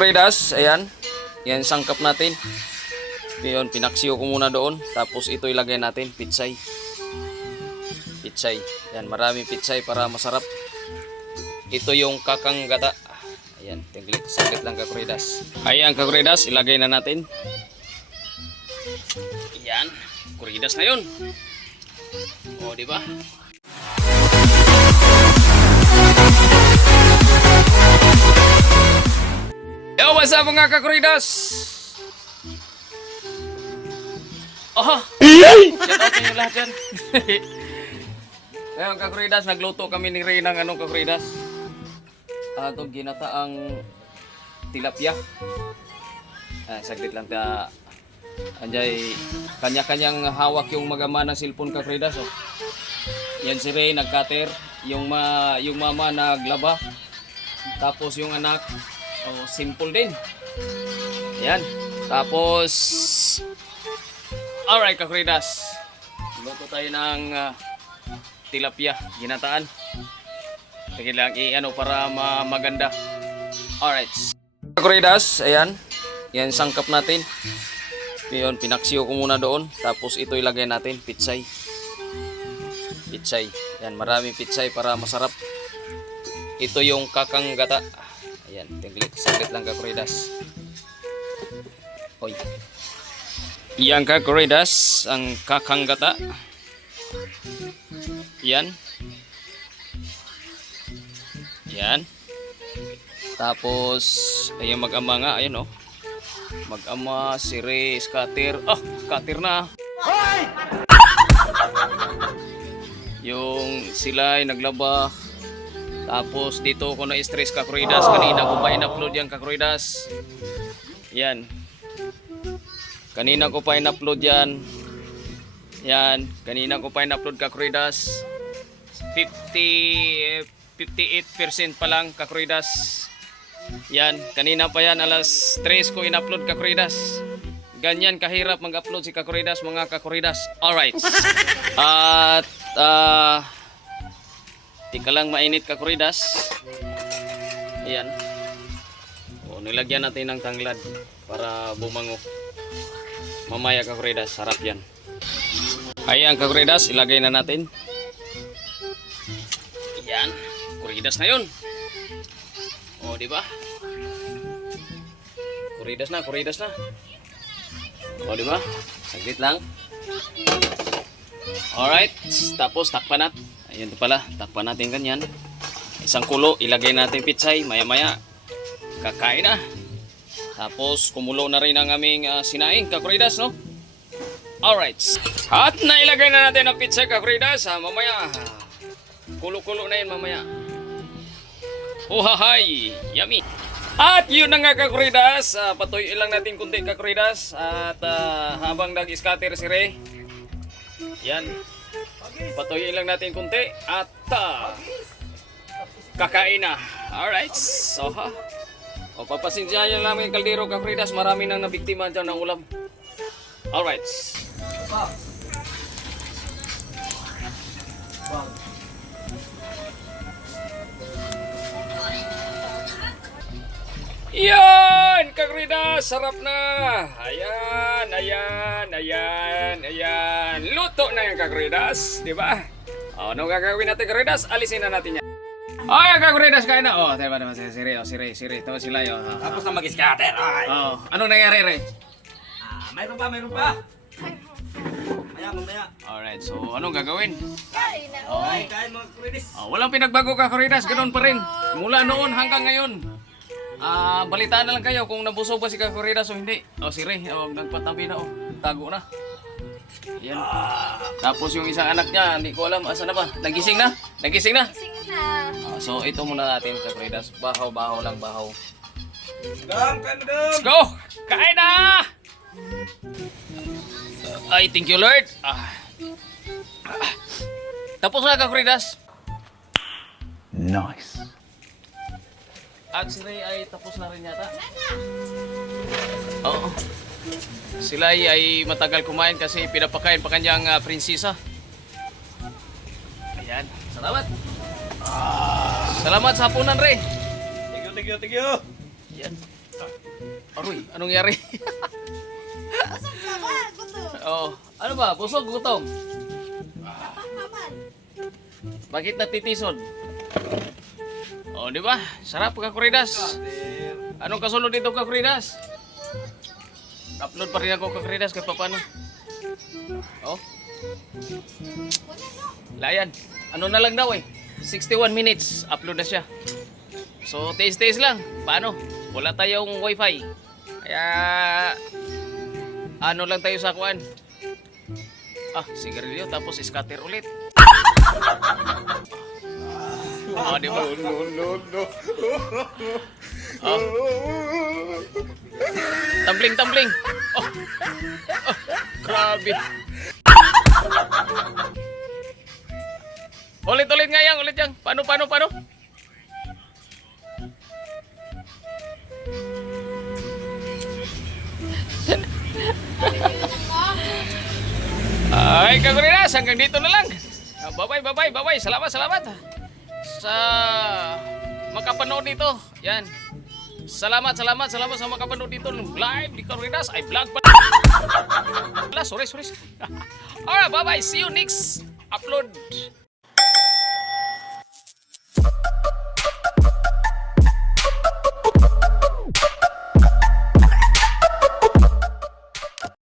Kakuridas, ayan. Yan, sangkap natin. Yun, pinaksiyo ko muna doon. Tapos ito ilagay natin, pitsay. Pitsay. Yan, maraming pitsay para masarap. Ito yung kakanggata. Ayan, tinglit, saglit lang Kakuridas. Ayan, Kakuridas, ilagay na natin. Ayan, Kakuridas na yun. O, diba? Yo, what's up mga Kakuridas? Aha! Shout out nyo lahat dyan. Ngayon Kakuridas, nagluto kami ni Ray ng anong Kakuridas. Itong ginataang tilapia. Saglit lang ta. Anjay, kanya-kanyang hawak yung magama ng cellphone Kakuridas. Oh. Yan si Ray nagcutter. Yung mama naglaba. Tapos yung anak, oh, simple din. Yan. Tapos, alright Kakuridas. Luto tayo ng tilapia, ginataan. Sige lang, i-ano para maganda. Alright. Kakuridas, ayan. Yan, sangkap natin. Yun, pinaksiyo ko muna doon. Tapos ito ilagay natin, pitsay. Pitsay. Yan, maraming pitsay para masarap. Ito yung kakanggata. Ayan, tinglit, saglit lang Kakuridas. Oy. Yan Kakuridas, ang kakanggata. Yan. Yan. Tapos, ayun mag-ama nga, ayun oh. Mag-ama, si Ray, scatter. Ah, scatter na. Hoy! Yung sila ay naglaba. Tapos dito ko na-stress Kakuridas. Kanina ko pa in-upload yan Kakuridas. Yan. Kanina ko pa in-upload yan. Yan. Kanina ko pa in-upload Kakuridas. 58% pa lang Kakuridas. Yan. Kanina pa yan. Alas 3 ko in-upload Kakuridas. Ganyan kahirap mag-upload si Kakuridas mga Kakuridas. Alright. At tika lang mainit Kakuridas. Ayan. O, nilagyan natin ng tanglad para bumango. Mamaya Kakuridas, sarap yan. Ayan Kakuridas, ilagay na natin. Ayan, Kakuridas na yun. O, diba? Kakuridas na, Kakuridas na. O, diba? Saglit lang. Alright, tapos takpan natin. Ayan pala, takpan natin ganyan. Isang kulo, ilagay natin pitsay. Maya maya, kakain na. Tapos kumulo na rin ang aming sinaing Kakuridas, no? Alright. At nailagay na natin ang pitsay Kakuridas. Mamaya, kulo-kulo na yun mamaya. Uhahay, yummy. At yun na nga Kakuridas. Patuloy lang natin kunti Kakuridas. At habang nag-scatter si Ray, yan. Patuloy lang natin kunti at kakain na. Alright. So ha. O papasensyahan lang namin yung kaldero Kakuridas. Marami nang nabiktima dyan ng ulam. Alright. Yan! Kakuridas! Sarap na! Ayan, ayan, ayan, ayan. Luto na yung Kakuridas, di ba? O, ano gagawin natin Kakuridas? Alisin na natin yan. O, yung Kakuridas, kain na. O, diba naman si Ray, si Ray. Tama sila yun. Tapos na mag-scatter. O, anong nangyari, Ray? Mayroon pa, mayroon pa. Mamaya. Alright, so anong gagawin? Kain na. Okay, kain mga Kakuridas. O, walang pinagbago Kakuridas, ganoon pa rin. Mula noon hanggang ngayon. Balitaan na lang kayo kung nabusog ba si Kakuridas o hindi. O si Ray, nagpatabi na o. Tago na. Yan. Tapos yung isang anak niya, hindi ko alam, asa na ba? Nagising na? Nagising na? Gising na. So ito muna natin Kakuridas. Bahaw lang, bahaw. Dam, kain na dam. Let's go! Kain na! Ay, thank you Lord. Tapos na Kakuridas. Nice. At si Ray ay tapos na rin yata. Oo. Sila ay matagal kumain kasi pinapakain pa kanyang prinsesa. Ayan. Salamat. Salamat sa hapunan, Ray. Thank you. Ayan. Aroy, anong yari? Busog ka ba? Gutom. Oh, ano ba? Busog, gutom. Kapakaman. Bakit natitisod? Oh, di ba? Sarap ka, Kuridas. Anong kasunod dito, ka, Kuridas? Upload pa rin ako, ka, Kuridas, kahit pa paano. Oh, layan. Ano na lang daw eh. 61 minutes, upload na siya. So, taste lang. Paano? Wala tayong wifi. Kaya, ano lang tayo sa kuan. Sigarilyo, tapos scatter ulit. Di ba? No. Tumbling. Grabe. Ulit nga yan, ulit yan. Paano? Ay, Kaguridas, hanggang dito na lang. Bye-bye. Salamat. Sa makapanood dito. Yan. Salamat sa makapanood dito ng live di Kaguridas. Ay, vlog pa. Sorry. Alright, bye-bye. See you next upload.